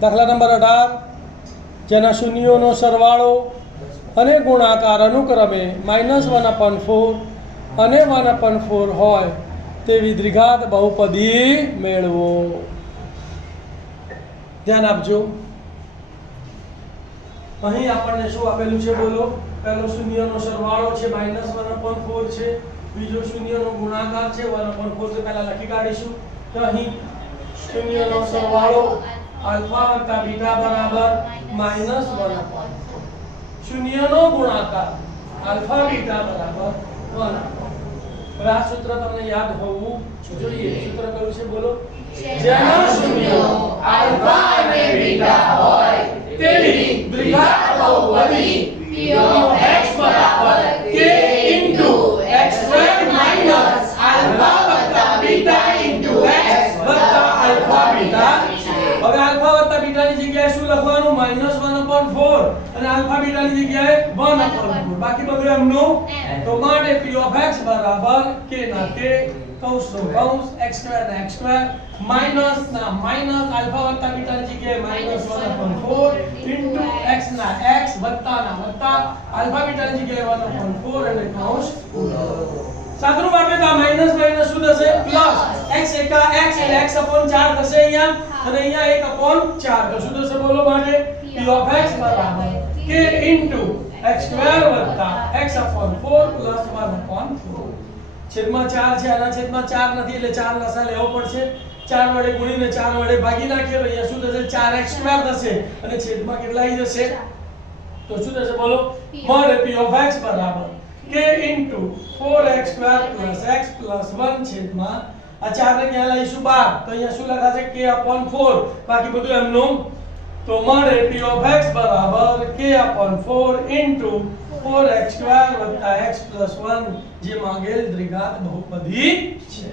દાખલા નંબર 18 જેના શૂન્યોનો સરવાળો અને ગુણાકાર અનુક્રમે -1/4 અને 1/4 હોય તેવી દ્વિઘાત બહુપદી મેળવો। ધ્યાન આપજો। અહીં આપણને શું આપેલું છે બોલો? પહેલો શૂન્યનો સરવાળો છે -1/4 છે, બીજો શૂન્યનો ગુણાકાર છે 1/4 से પહેલા લખી કાઢીશું। તો અહીં શૂન્યનો સરવાળો આલ્ફા વત્તા બીટા બરાબર -1/4, શૂન્યનો ગુણાકાર આલ્ફા બીટા બરાબર 1/4। હવે આ સૂત્ર તમને યાદ હોવું જોઈએ। સૂત્ર કયું છે બોલો? જેના શૂન્યો આલ્ફા અને બીટા હોય તેવી દ્વિઘાત બહુપદી p(x) બરાબર k * x² - આલ્ફા વત્તા બીટા * x વત્તા આલ્ફા બીટા। હવે આલ્ફા વત્તા બીટાની જગ્યાએ શું લખવાનું? -1/4 અને આલ્ફા બીટાની જગ્યાએ 1/4, બાકી બધું એમનું। તો માટે p(x) બરાબર k ના k કૌંસનો કૌંસ x² ના x² માઈનસ ના માઈનસ આલ્ફા વત્તા બીટાની જગ્યાએ -1/4 x ના x વત્તા ના વત્તા આલ્ફા બીટાની જગ્યાએ 1/4 અને કૌંસ પૂરો। સાદરૂપ આપે તો માઈનસ માઈનસ શું થશે? પ્લસ x એકા x એટલે x/4 થશે અહીંયા, અને અહીંયા 1/4 તો શું થશે બોલો? માટે p(x) બરાબર k * x² વત્તા x/4 પ્લસ 1/4 છેદમાં 4 છે, આના છેદમાં 4 નથી એટલે 4 લસા લેવો પડશે। 4 વડે ગુણીને 4 વડે ભાગી નાખીએ તો અહીંયા શું થશે? 4x² થશે અને છેદમાં કેટલા આવી જશે? તો શું થશે બોલો? મળે p(x) બરાબર k * 4x² + x + 1 છેદમાં આ 4 ને ક્યાં લાવીશું? 12, તો અહીંયા શું લખાશે? k/4, બાકી બધું એમનું। તો મળે p(x) બરાબર k/4 * 4x² + x + 1 જે માંગેલ દ્વિઘાત બહુપદી છે।